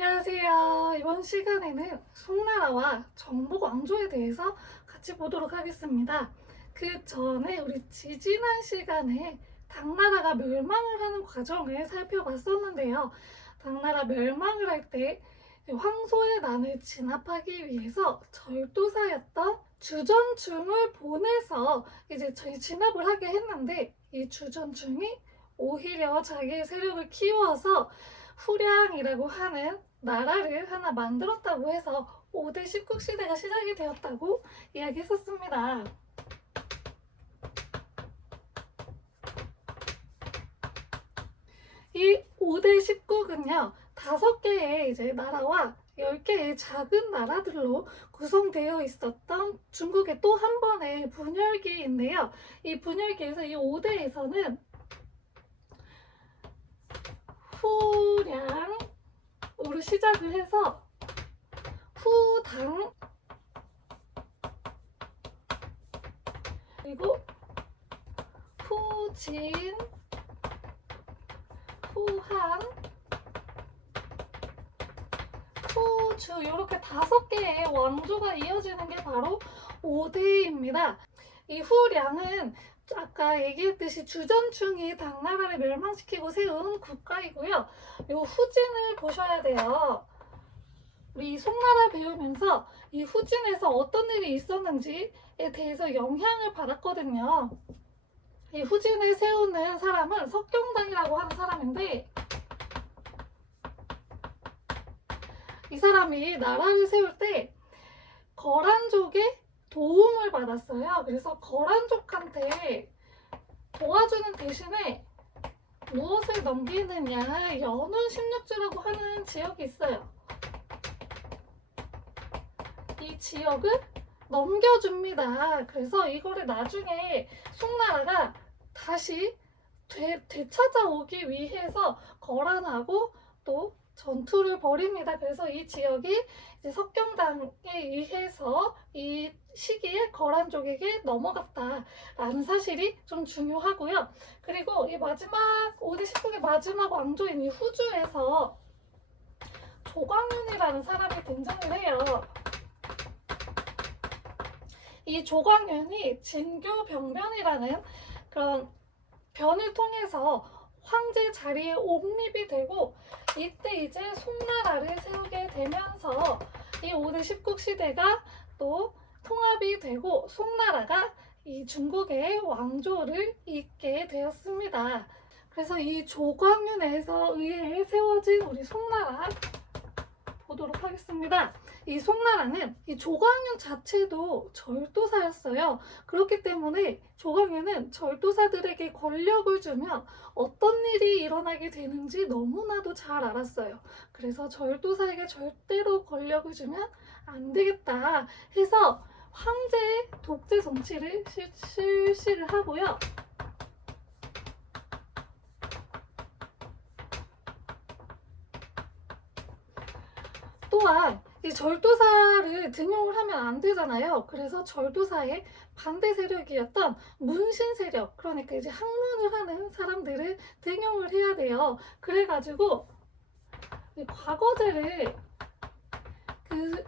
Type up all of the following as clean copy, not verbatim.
안녕하세요. 이번 시간에는 송나라와 정복 왕조에 대해서 같이 보도록 하겠습니다. 그 전에 우리 지지난 시간에 당나라가 멸망을 하는 과정을 살펴봤었는데요. 당나라 멸망을 할 때 황소의 난을 진압하기 위해서 절도사였던 주전충을 보내서 이제 진압을 하게 했는데, 이 주전충이 오히려 자기의 세력을 키워서 후량이라고 하는 나라를 하나 만들었다고 해서 5대 10국 시대가 시작이 되었다고 이야기했었습니다. 이 5대 10국은요, 5개의 이제 나라와 10개의 작은 나라들로 구성되어 있었던 중국의 또 한 번의 분열기인데요. 이 분열기에서 이 5대에서는 후량으로 시작을 해서 후당, 그리고 후진, 후한, 후주, 이렇게 5개의 왕조가 이어지는 게 바로 5대입니다. 이 후량은 아까 얘기했듯이 주전충이 당나라를 멸망시키고 세운 국가이고요. 이 후진을 보셔야 돼요. 우리 송나라 배우면서 이 후진에서 어떤 일이 있었는지에 대해서 영향을 받았거든요. 이 후진을 세우는 사람은 석경당이라고 하는 사람인데, 이 사람이 나라를 세울 때 거란족의 도움을 받았어요. 그래서 거란족한테 도와주는 대신에 무엇을 넘기느냐, 연운 16주라고 하는 지역이 있어요. 이 지역을 넘겨줍니다. 그래서 이거를 나중에 송나라가 다시 되찾아오기 위해서 거란하고 또 전투를 벌입니다. 그래서 이 지역이 이제 석경당에 의해서 이 시기에 거란족에게 넘어갔다라는 사실이 좀 중요하고요. 그리고 이 마지막 5대 10국의 마지막 왕조인 이 후주에서 조광윤이라는 사람이 등장을 해요. 이 조광윤이 진교병변이라는 그런 변을 통해서 황제 자리에 옹립이 되고, 이때 이제 송나라를 세우게 되면서 이 5대 10국 시대가 또 통합이 되고 송나라가 이 중국의 왕조를 잇게 되었습니다. 그래서 이 조광윤에서 의해에 세워진 우리 송나라 보도록 하겠습니다. 이 송나라는 이 조광윤 자체도 절도사였어요. 그렇기 때문에 조광윤은 절도사들에게 권력을 주면 어떤 일이 일어나게 되는지 너무나도 잘 알았어요. 그래서 절도사에게 절대로 권력을 주면 안 되겠다 해서 황제의 독재 정치를 실시를 하고요. 또한 이 절도사를 등용을 하면 안 되잖아요. 그래서 절도사의 반대 세력이었던 문신 세력, 그러니까 이제 학문을 하는 사람들을 등용을 해야 돼요. 그래가지고 이 과거제를, 그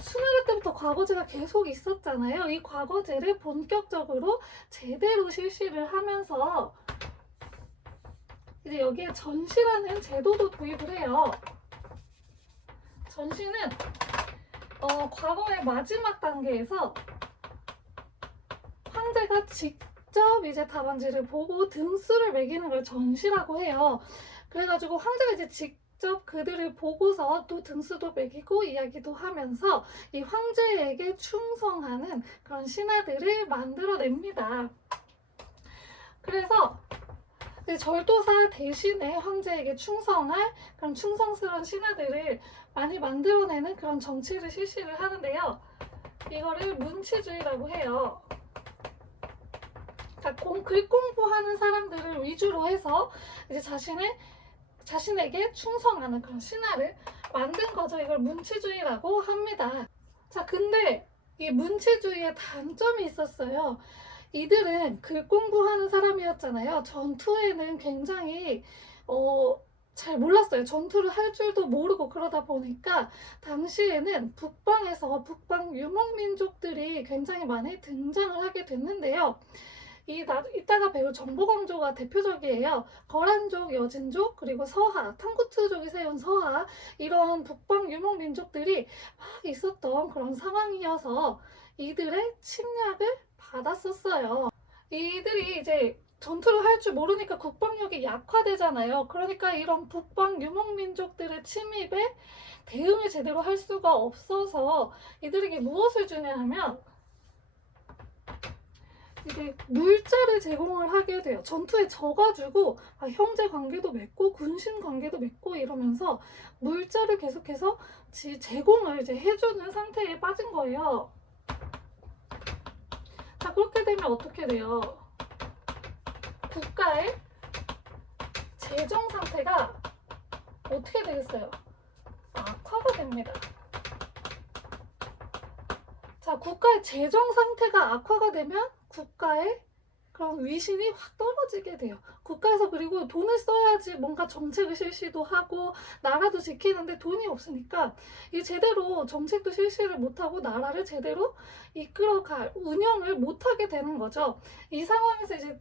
수나라 때부터 과거제가 계속 있었잖아요. 이 과거제를 본격적으로 제대로 실시를 하면서 이제 여기에 전시라는 제도도 도입을 해요. 전시는 과거의 마지막 단계에서 황제가 직접 이제 답안지를 보고 등수를 매기는 걸 전시라고 해요. 그래가지고 황제가 이제 직접 그들을 보고서 또 등수도 매기고 이야기도 하면서 이 황제에게 충성하는 그런 신하들을 만들어냅니다. 그래서 절도사 대신에 황제에게 충성할 그런 충성스러운 신하들을 많이 만들어내는 그런 정치를 실시를 하는데요. 이거를 문치주의라고 해요. 그러니까 글 공부하는 사람들을 위주로 해서 이제 자신에게 충성하는 그런 신하를 만든 거죠. 이걸 문치주의라고 합니다. 자, 근데 이 문치주의의 단점이 있었어요. 이들은 글 공부하는 사람이었잖아요. 전투에는 굉장히 잘 몰랐어요. 전투를 할 줄도 모르고 그러다 보니까 당시에는 북방에서 북방 유목민족들이 굉장히 많이 등장을 하게 됐는데요. 이따가 배울 정보광조가 대표적이에요. 거란족, 여진족, 그리고 서하, 탕구트족이 세운 서하, 이런 북방 유목민족들이 막 있었던 그런 상황이어서 이들의 침략을 받았었어요. 이들이 이제 전투를 할 줄 모르니까 국방력이 약화되잖아요. 그러니까 이런 북방 유목민족들의 침입에 대응을 제대로 할 수가 없어서 이들에게 무엇을 주냐 하면 이게 물자를 제공을 하게 돼요. 전투에 져가지고 형제 관계도 맺고 군신 관계도 맺고 이러면서 물자를 계속해서 제공을 이제 해주는 상태에 빠진 거예요. 자, 그렇게 되면 어떻게 돼요? 국가의 재정 상태가 어떻게 되겠어요? 악화가 됩니다. 자, 국가의 재정 상태가 악화가 되면 국가의 그런 위신이 확 떨어지게 돼요. 국가에서 그리고 돈을 써야지 뭔가 정책을 실시도 하고 나라도 지키는데 돈이 없으니까 이 제대로 정책도 실시를 못하고 나라를 제대로 이끌어갈 운영을 못하게 되는 거죠. 이 상황에서 이제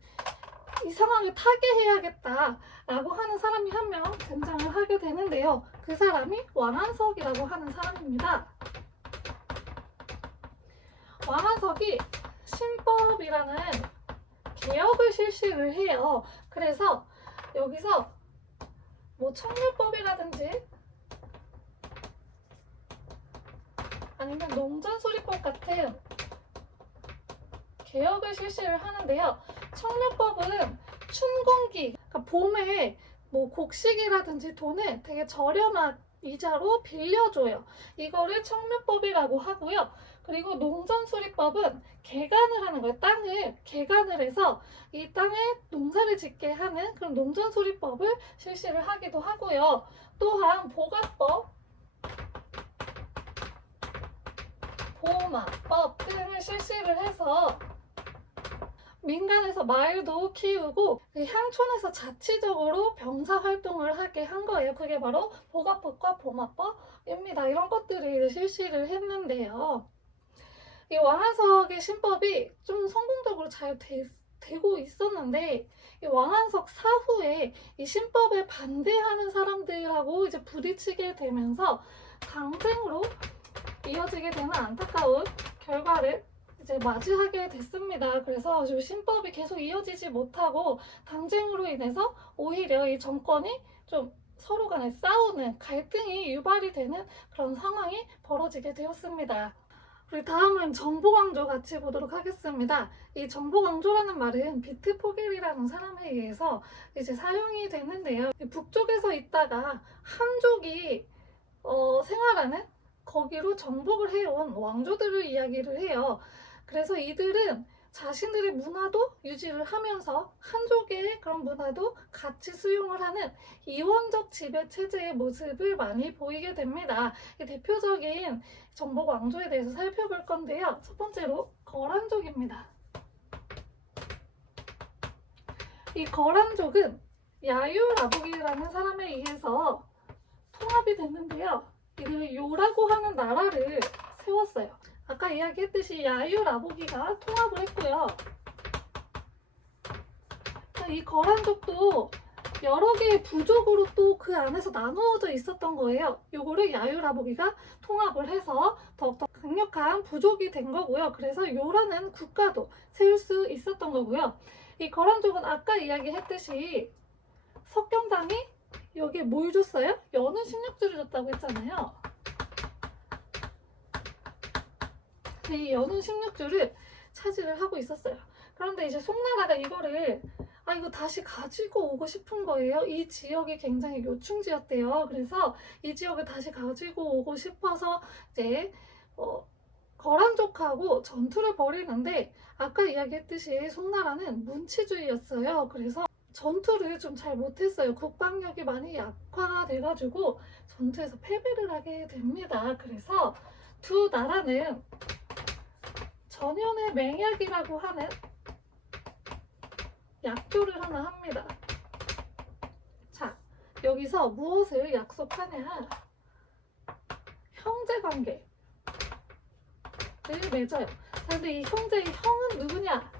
이 상황을 타개해야겠다라고 하는 사람이 한 명 등장을 하게 되는데요. 그 사람이 왕한석이라고 하는 사람입니다. 왕한석이 신법이라는 개혁을 실시를 해요. 그래서 여기서 뭐 청률법이라든지 아니면 농전수리법 같은 개혁을 실시를 하는데요. 청률법은 춘공기, 그러니까 봄에 뭐 곡식이라든지 돈을 되게 저렴한 이자로 빌려줘요. 이거를 청률법이라고 하고요. 그리고 농전수리법은 개간을 하는 거예요. 땅을 개간을 해서 이 땅에 농사를 짓게 하는 그런 농전수리법을 실시를 하기도 하고요. 또한 보가법, 보마법 등을 실시를 해서 민간에서 말도 키우고 향촌에서 자치적으로 병사 활동을 하게 한 거예요. 그게 바로 보가법과 보마법입니다. 이런 것들을 실시를 했는데요. 이 왕한석의 신법이 좀 성공적으로 잘 되고 있었는데 이 왕한석 사후에 이 신법에 반대하는 사람들하고 이제 부딪히게 되면서 당쟁으로 이어지게 되는 안타까운 결과를 이제 맞이하게 됐습니다. 그래서 이 신법이 계속 이어지지 못하고 당쟁으로 인해서 오히려 이 정권이 좀 서로 간에 싸우는 갈등이 유발이 되는 그런 상황이 벌어지게 되었습니다. 그리고 다음은 정보광조 같이 보도록 하겠습니다. 이 정보광조라는 말은 비트 포겔이라는 사람에 의해서 이제 사용이 되는데요. 북쪽에서 있다가 한족이 생활하는 거기로 정복을 해온 왕조들을 이야기를 해요. 그래서 이들은 자신들의 문화도 유지를 하면서 한족의 그런 문화도 같이 수용을 하는 이원적 지배 체제의 모습을 많이 보이게 됩니다. 이 대표적인 정복 왕조에 대해서 살펴볼 건데요. 첫 번째로 거란족입니다. 이 거란족은 야유라복이라는 사람에 의해서 통합이 됐는데요. 이들이 요라고 하는 나라를 세웠어요. 아까 이야기했듯이 야유라보기가 통합을 했고요. 이 거란족도 여러 개의 부족으로 또 그 안에서 나누어져 있었던 거예요. 요거를 야유라보기가 통합을 해서 더욱더 강력한 부족이 된 거고요. 그래서 요라는 국가도 세울 수 있었던 거고요. 이 거란족은 아까 이야기했듯이 석경당이 여기에 뭘 줬어요? 연은 16주를 줬다고 했잖아요. 이 연운 16주를 차지를 하고 있었어요. 그런데 이제 송나라가 이거를 이거 다시 가지고 오고 싶은 거예요. 이 지역이 굉장히 요충지였대요. 그래서 이 지역을 다시 가지고 오고 싶어서 이제 거란족하고 전투를 벌이는데 아까 이야기했듯이 송나라는 문치주의였어요. 그래서 전투를 좀 잘 못했어요. 국방력이 많이 약화가 돼가지고 전투에서 패배를 하게 됩니다. 그래서 두 나라는 전연의 맹약이라고 하는 약조를 하나 합니다. 자, 여기서 무엇을 약속하냐? 형제관계를 맺어요. 근데 이 형제의 형은 누구냐?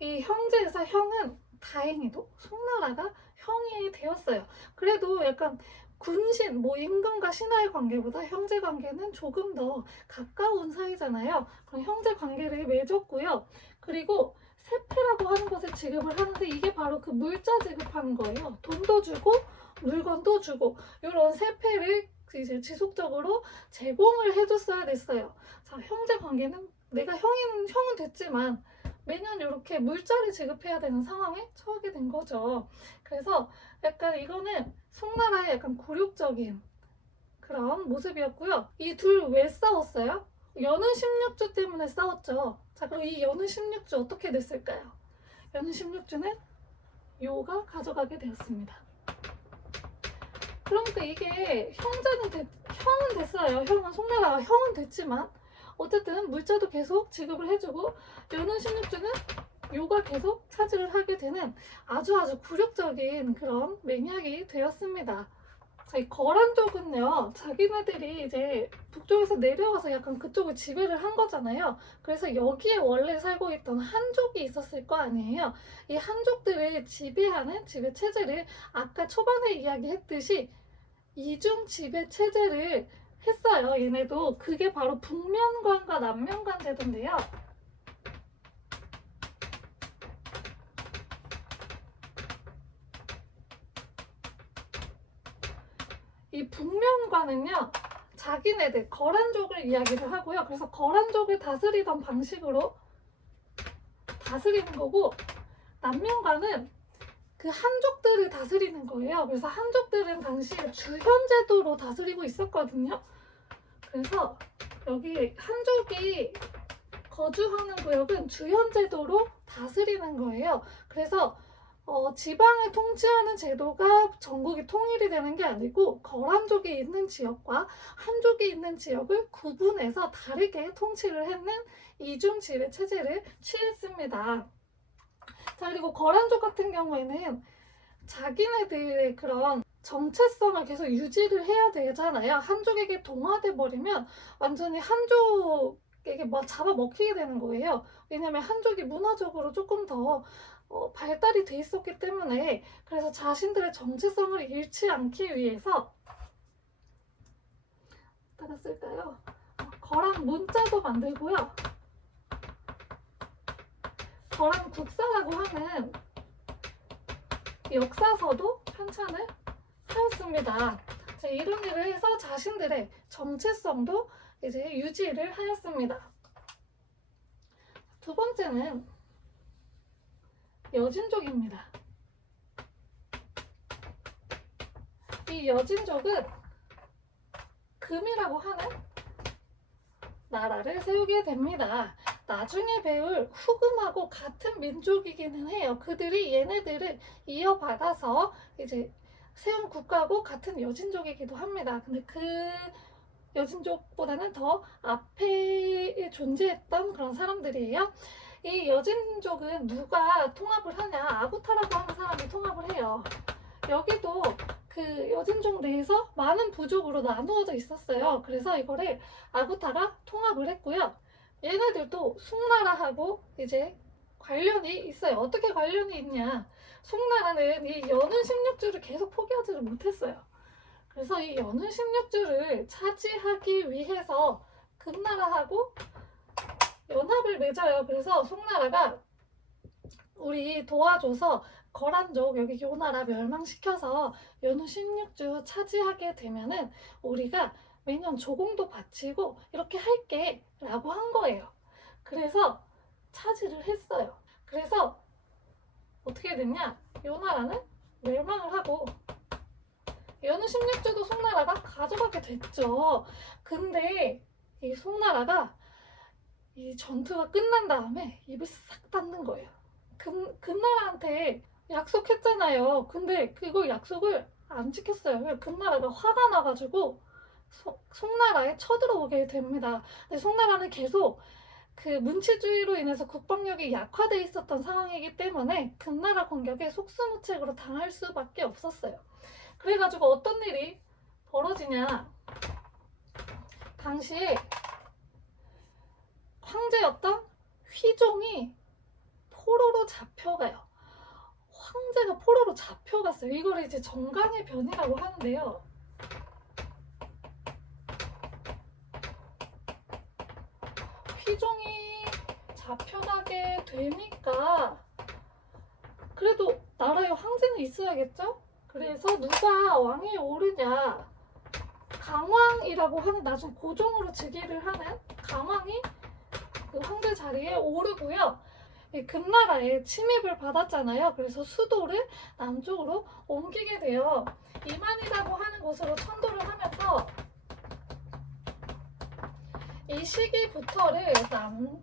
이 형제에서 형은 다행히도 송나라가 형이 되었어요. 그래도 약간 군신, 뭐 임금과 신하의 관계보다 형제 관계는 조금 더 가까운 사이잖아요. 그럼 형제 관계를 맺었고요. 그리고 세패라고 하는 것을 지급을 하는데 이게 바로 그 물자 지급하는 거예요. 돈도 주고 물건도 주고 이런 세패를 이제 지속적으로 제공을 해줬어야 됐어요. 자, 형제 관계는 내가 형은 됐지만 매년 이렇게 물자를 지급해야 되는 상황에 처하게 된 거죠. 그래서 약간 이거는 송나라의 약간 굴욕적인 그런 모습이었고요. 이 둘 왜 싸웠어요? 연후 16주 때문에 싸웠죠. 자, 그럼 이 연후 16주 어떻게 됐을까요? 연후 16주는 요가 가져가게 되었습니다. 그러니까 이게 형은 됐어요. 형은 송나라가 형은 됐지만 어쨌든 물자도 계속 지급을 해주고 연후 16주는 요가 계속 차지를 하게 되는 아주 굴욕적인 그런 맹약이 되었습니다. 자, 이 거란족은요, 자기네들이 이제 북쪽에서 내려와서 약간 그쪽을 지배를 한 거잖아요. 그래서 여기에 원래 살고 있던 한족이 있었을 거 아니에요. 이 한족들을 지배하는 지배 체제를 아까 초반에 이야기했듯이 이중 지배 체제를 했어요. 얘네도 그게 바로 북면관과 남면관 제도인데요. 이 북면관은요, 자기네들 거란족을 이야기를 하고요. 그래서 거란족을 다스리던 방식으로 다스리는 거고, 남면관은 그 한족들을 다스리는 거예요. 그래서 한족들은 당시 주현제도로 다스리고 있었거든요. 그래서 여기 한족이 거주하는 구역은 주현제도로 다스리는 거예요. 그래서 지방을 통치하는 제도가 전국이 통일이 되는 게 아니고 거란족이 있는 지역과 한족이 있는 지역을 구분해서 다르게 통치를 했는 이중 지배 체제를 취했습니다. 자, 그리고 거란족 같은 경우에는 자기네들의 그런 정체성을 계속 유지를 해야 되잖아요. 한족에게 동화돼 버리면 완전히 한족에게 막 잡아먹히게 되는 거예요. 왜냐면 한족이 문화적으로 조금 더 발달이 돼 있었기 때문에. 그래서 자신들의 정체성을 잃지 않기 위해서 따라 쓸까요? 거란 문자도 만들고요. 거란 국사라고 하는 역사서도 편찬을 하였습니다. 자, 이런 일을 해서 자신들의 정체성도 이제 유지를 하였습니다. 두 번째는 여진족입니다. 이 여진족은 금이라고 하는 나라를 세우게 됩니다. 나중에 배울 후금하고 같은 민족이기는 해요. 그들이 얘네들을 이어받아서 이제 세운 국가고 같은 여진족이기도 합니다. 근데 그 여진족보다는 더 앞에 존재했던 그런 사람들이에요. 이 여진족은 누가 통합을 하냐? 아구타라고 하는 사람이 통합을 해요. 여기도 그 여진족 내에서 많은 부족으로 나누어져 있었어요. 그래서 이거를 아구타가 통합을 했고요. 얘네들도 송나라하고 이제 관련이 있어요. 어떻게 관련이 있냐? 송나라는 이 연운 16주를 계속 포기하지를 못했어요. 그래서 이 연운 16주를 차지하기 위해서 금나라하고 연합을 맺어요. 그래서 송나라가 우리 도와줘서 거란족 여기 요나라 멸망시켜서 연후 16주 차지하게 되면은 우리가 매년 조공도 바치고 이렇게 할게 라고 한 거예요. 그래서 차지를 했어요. 그래서 어떻게 됐냐? 요나라는 멸망을 하고 연후 16주도 송나라가 가져가게 됐죠. 근데 이 송나라가 이 전투가 끝난 다음에 입을 싹 닫는 거예요. 금나라한테 약속했잖아요. 근데 그걸 약속을 안 지켰어요. 금나라가 화가 나가지고 송나라에 쳐들어오게 됩니다. 근데 송나라는 계속 그 문치주의로 인해서 국방력이 약화돼 있었던 상황이기 때문에 금나라 공격에 속수무책으로 당할 수밖에 없었어요. 그래가지고 어떤 일이 벌어지냐. 당시에 황제였던 휘종이 포로로 잡혀가요. 황제가 포로로 잡혀갔어요. 이걸 이제 정강의 변이라고 하는데요. 휘종이 잡혀가게 되니까 그래도 나라에 황제는 있어야겠죠? 그래서 누가 왕위에 오르냐, 강왕이라고 하는 나중 고종으로 즉위를 하는 강왕이 그 황제 자리에 오르고요. 이 금나라에 침입을 받았잖아요. 그래서 수도를 남쪽으로 옮기게 돼요. 이만이라고 하는 곳으로 천도를 하면서 이 시기부터를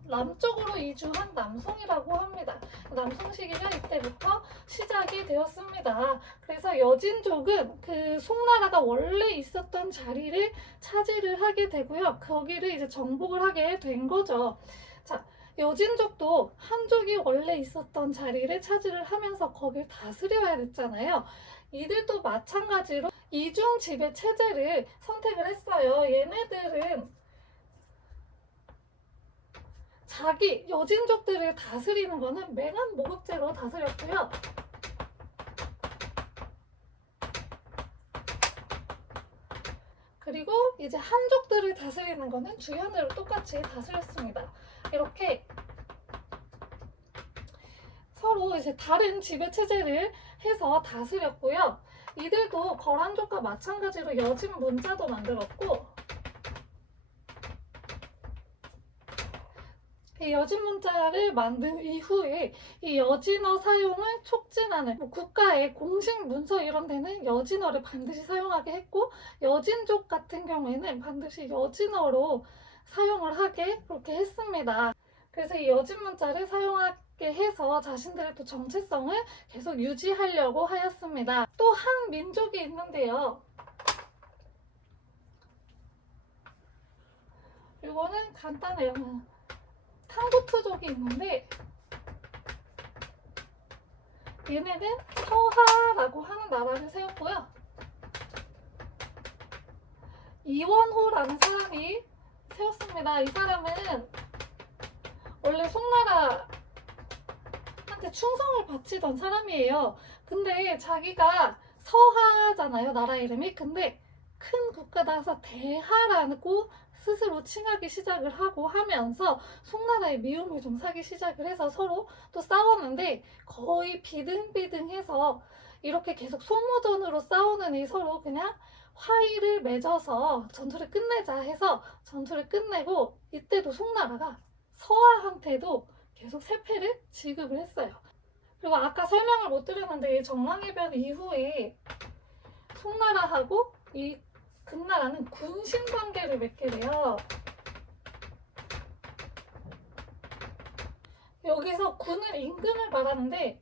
남쪽으로 이주한 남송이라고 합니다. 남송 시기가 이때부터 시작이 되었습니다. 그래서 여진족은 그 송나라가 원래 있었던 자리를 차지를 하게 되고요. 거기를 이제 정복을 하게 된 거죠. 자, 여진족도 한족이 원래 있었던 자리를 차지를 하면서 거길 다스려야 됐잖아요. 이들도 마찬가지로 이중 지배 체제를 선택을 했어요. 얘네들은 자기 여진족들을 다스리는 거는 맹한 모국제로 다스렸고요. 그리고 이제 한족들을 다스리는 거는 주현으로 똑같이 다스렸습니다. 이렇게 서로 이제 다른 지배 체제를 해서 다스렸고요. 이들도 거란족과 마찬가지로 여진 문자도 만들었고, 이 여진 문자를 만든 이후에 이 여진어 사용을 촉진하는 국가의 공식 문서 이런 데는 여진어를 반드시 사용하게 했고, 여진족 같은 경우에는 반드시 여진어로 사용을 하게 그렇게 했습니다. 그래서 이 여진 문자를 사용하게 해서 자신들의 또 정체성을 계속 유지하려고 하였습니다. 또 한 민족이 있는데요. 이거는 간단해요. 탕구투족이 있는데 얘네는 서하라고 하는 나라를 세웠고요. 이원호라는 사람이 세웠습니다. 이 사람은 원래 송나라한테 충성을 바치던 사람이에요. 근데 자기가 서하잖아요, 나라 이름이. 근데 큰 국가라서 대하라고 스스로 칭하기 시작을 하고 하면서 송나라의 미움을 좀 사기 시작을 해서 서로 또 싸웠는데 거의 비등비등해서 이렇게 계속 소모전으로 싸우는 이 서로 그냥 화의를 맺어서 전투를 끝내자 해서 전투를 끝내고, 이때도 송나라가 서하한테도 계속 세패를 지급을 했어요. 그리고 아까 설명을 못 드렸는데 이 정랑해변 이후에 송나라하고 이 금나라는 군신 관계를 맺게 돼요. 여기서 군은 임금을 말하는데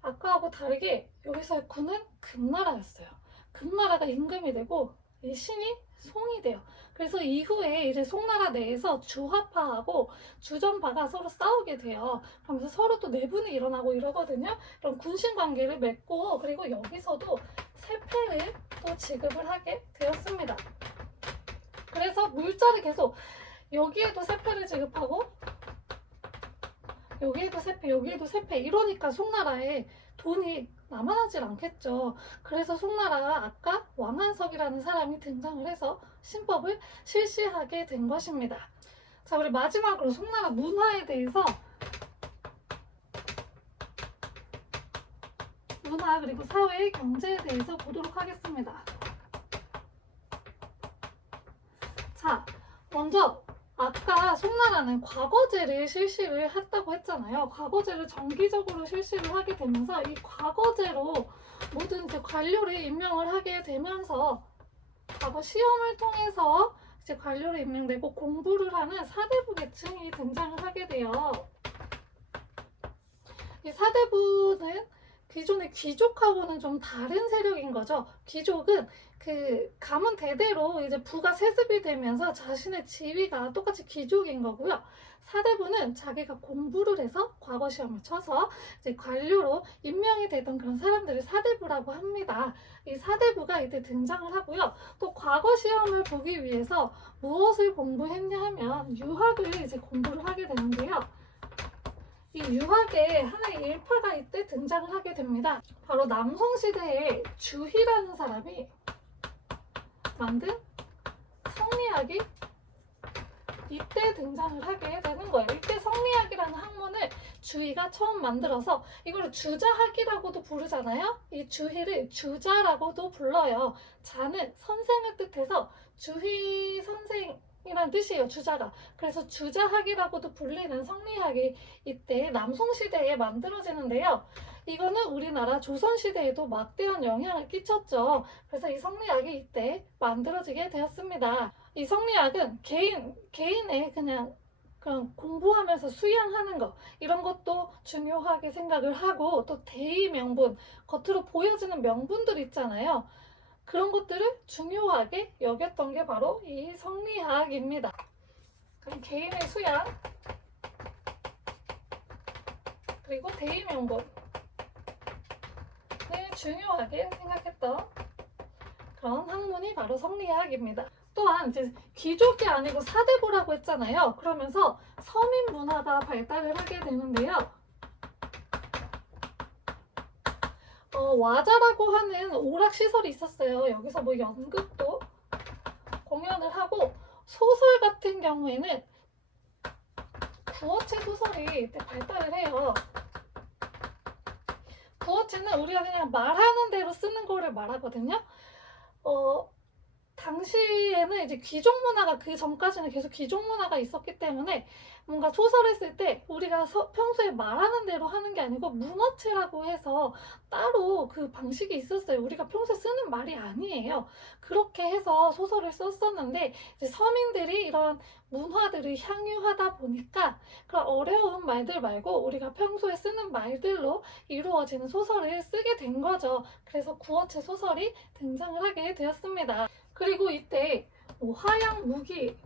아까하고 다르게 여기서의 군은 금나라였어요. 금나라가 임금이 되고 이 신이 송이 돼요. 그래서 이후에 이제 송나라 내에서 주화파하고 주전파가 서로 싸우게 돼요. 그러면서 서로 또 내분이 일어나고 이러거든요. 그럼 군신 관계를 맺고, 그리고 여기서도 세패를 또 지급을 하게 되었습니다. 그래서 물자를 계속 여기에도 세패를 지급하고 여기에도 세패, 여기에도 세패 이러니까 송나라에 돈이 남아나질 않겠죠. 그래서 송나라가 아까 왕한석이라는 사람이 등장을 해서 신법을 실시하게 된 것입니다. 자, 우리 마지막으로 송나라 문화에 대해서, 문화 그리고 사회, 경제에 대해서 보도록 하겠습니다. 자, 먼저 아까 송나라는 과거제를 실시를 했다고 했잖아요. 과거제를 정기적으로 실시를 하게 되면서 이 과거제로 모든 이제 관료를 임명을 하게 되면서 과거 시험을 통해서 이제 관료를 임명되고 공부를 하는 사대부 계층이 등장을 하게 돼요. 이 사대부는 기존의 귀족하고는 좀 다른 세력인 거죠. 귀족은 그 가문 대대로 이제 부가 세습이 되면서 자신의 지위가 똑같이 귀족인 거고요. 사대부는 자기가 공부를 해서 과거 시험을 쳐서 이제 관료로 임명이 되던 그런 사람들을 사대부라고 합니다. 이 사대부가 이때 등장을 하고요. 또 과거 시험을 보기 위해서 무엇을 공부했냐 하면 유학을 이제 공부를 하게 되는데요. 이 유학의 하나의 일파가 이때 등장을 하게 됩니다. 바로 남성시대의 주희라는 사람이 만든 성리학이 이때 등장을 하게 되는 거예요. 이때 성리학이라는 학문을 주희가 처음 만들어서 이걸 주자학이라고도 부르잖아요. 이 주희를 주자라고도 불러요. 자는 선생을 뜻해서 주희 선생이란 뜻이에요. 주자가. 그래서 주자학이라고도 불리는 성리학이 이때 남송시대에 만들어지는데요. 이거는 우리나라 조선시대에도 막대한 영향을 끼쳤죠. 그래서 이 성리학이 이때 만들어지게 되었습니다. 이 성리학은 개인의 그냥 공부하면서 수양하는 거 이런 것도 중요하게 생각을 하고 또 대의 명분, 겉으로 보여지는 명분들 있잖아요. 그런 것들을 중요하게 여겼던 게 바로 이 성리학입니다. 그럼 개인의 수양 그리고 대의 명분을 중요하게 생각했던 그런 학문이 바로 성리학입니다. 또한 이제 귀족이 아니고 사대부라고 했잖아요. 그러면서 서민 문화가 발달을 하게 되는데요. 와자라고 하는 오락시설이 있었어요. 여기서 뭐 연극도 공연을 하고 소설 같은 경우에는 구어체 소설이 이때 발달을 해요. 구어체는 우리가 그냥 말하는 대로 쓰는 거를 말하거든요. 당시에는 이제 귀족 문화가 그 전까지는 계속 귀족 문화가 있었기 때문에 뭔가 소설을 쓸 때 우리가 평소에 말하는 대로 하는 게 아니고 문어체라고 해서 따로 그 방식이 있었어요. 우리가 평소에 쓰는 말이 아니에요. 그렇게 해서 소설을 썼었는데 이제 서민들이 이런 문화들을 향유하다 보니까 그런 어려운 말들 말고 우리가 평소에 쓰는 말들로 이루어지는 소설을 쓰게 된 거죠. 그래서 구어체 소설이 등장을 하게 되었습니다. 그리고 이때 화양 무기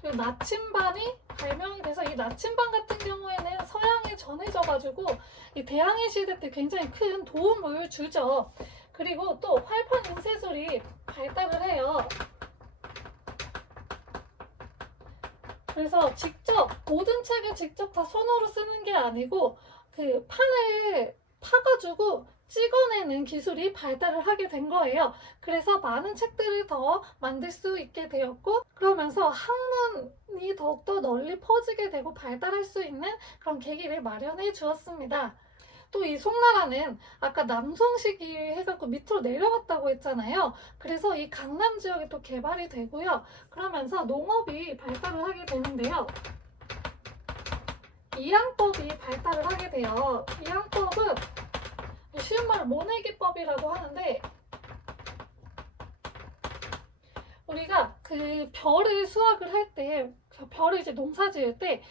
그리고 나침반이 발명이 돼서 이 나침반 같은 경우에는 서양에 전해져가지고 이 대항해 시대 때 굉장히 큰 도움을 주죠. 그리고 또 활판 인쇄술이 발달을 해요. 그래서 직접 모든 책을 직접 다 손으로 쓰는 게 아니고 그 판을 파가지고 찍어내는 기술이 발달을 하게 된 거예요. 그래서 많은 책들을 더 만들 수 있게 되었고 그러면서 학문이 더욱더 널리 퍼지게 되고 발달할 수 있는 그런 계기를 마련해 주었습니다. 또 이 송나라는 아까 남성시기 해갖고 밑으로 내려갔다고 했잖아요. 그래서 이 강남 지역이 또 개발이 되고요. 그러면서 농업이 발달을 하게 되는데요. 이항법이 발달을 하게 돼요. 이항법은 쉬운 말로 모내기법이라고 하는데 우리가 그 벼를 수확을 할 때 벼를 이제 농사 지을 때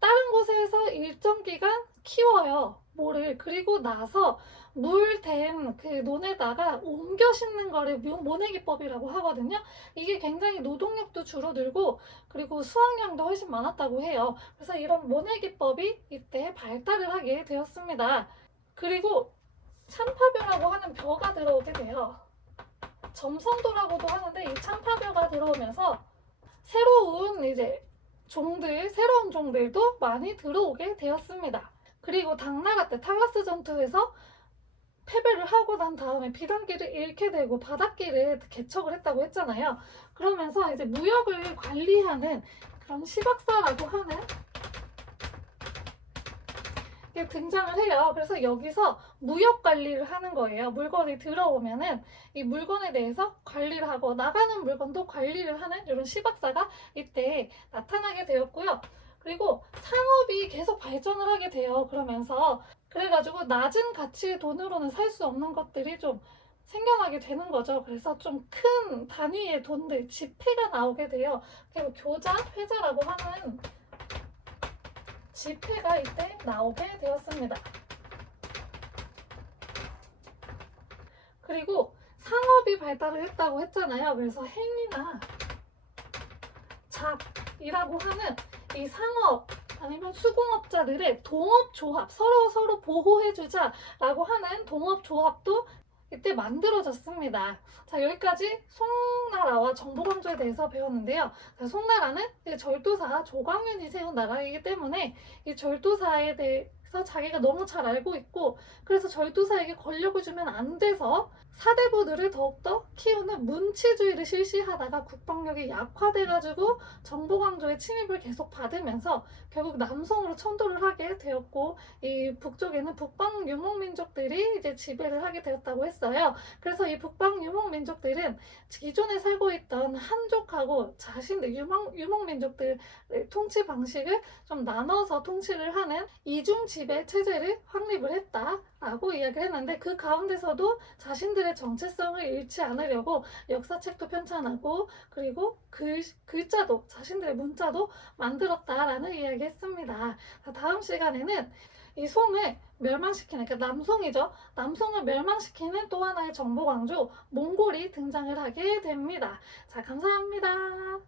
다른 곳에서 일정 기간 키워요. 모를. 그리고 나서 물 댄 그 논에다가 옮겨 심는 거를 모내기법이라고 하거든요. 이게 굉장히 노동력도 줄어들고 그리고 수확량도 훨씬 많았다고 해요. 그래서 이런 모내기법이 이때 발달을 하게 되었습니다. 그리고 참파벼라고 하는 벼가 들어오게 돼요. 점성도라고도 하는데 이 참파벼가 들어오면서 새로운 새로운 종들도 많이 들어오게 되었습니다. 그리고 당나라 때 탈라스 전투에서 패배를 하고 난 다음에 비단길을 잃게 되고 바닷길을 개척을 했다고 했잖아요. 그러면서 이제 무역을 관리하는 그런 시박사라고 하는 게 등장을 해요. 그래서 여기서 무역 관리를 하는 거예요. 물건이 들어오면은 이 물건에 대해서 관리를 하고 나가는 물건도 관리를 하는 이런 시박사가 이때 나타나게 되었고요. 그리고 상업이 계속 발전을 하게 돼요. 그래가지고 낮은 가치의 돈으로는 살 수 없는 것들이 좀 생겨나게 되는 거죠. 그래서 좀 큰 단위의 돈들, 지폐가 나오게 돼요. 그리고 교자, 회자라고 하는 지폐가 이때 나오게 되었습니다. 그리고 상업이 발달을 했다고 했잖아요. 그래서 행이나 잡이라고 하는 이 상업 아니면 수공업자들의 동업조합, 서로 보호해주자라고 하는 동업조합도 이때 만들어졌습니다. 자, 여기까지 송나라와 정보강조에 대해서 배웠는데요. 자, 송나라는 절도사 조광윤이 세운 나라이기 때문에 이 절도사에 대해서 자기가 너무 잘 알고 있고, 그래서 절도사에게 권력을 주면 안 돼서 사대부들을 더욱더 키우는 문치주의를 실시하다가 국방력이 약화돼가지고 정보강조의 침입을 계속 받으면서 결국 남성으로 천도를 하게 되었고, 이 북쪽에는 북방 유목민족들이 이제 지배를 하게 되었다고 했어요. 그래서 이 북방 유목민족들은 기존에 살고 있던 한족하고 자신의 유목민족들의 통치 방식을 좀 나눠서 통치를 하는 이중 지배 체제를 확립을 했다라고 이야기를 했는데, 그 가운데서도 자신들의 정체성을 잃지 않으려고 역사책도 편찬하고, 그리고 글자도, 자신들의 문자도 만들었다라는 이야기했습니다. 다음 시간에는 이 송을 멸망시키는, 그러니까 남송이죠. 남송을 멸망시키는 또 하나의 정보 강조, 몽골이 등장을 하게 됩니다. 자, 감사합니다.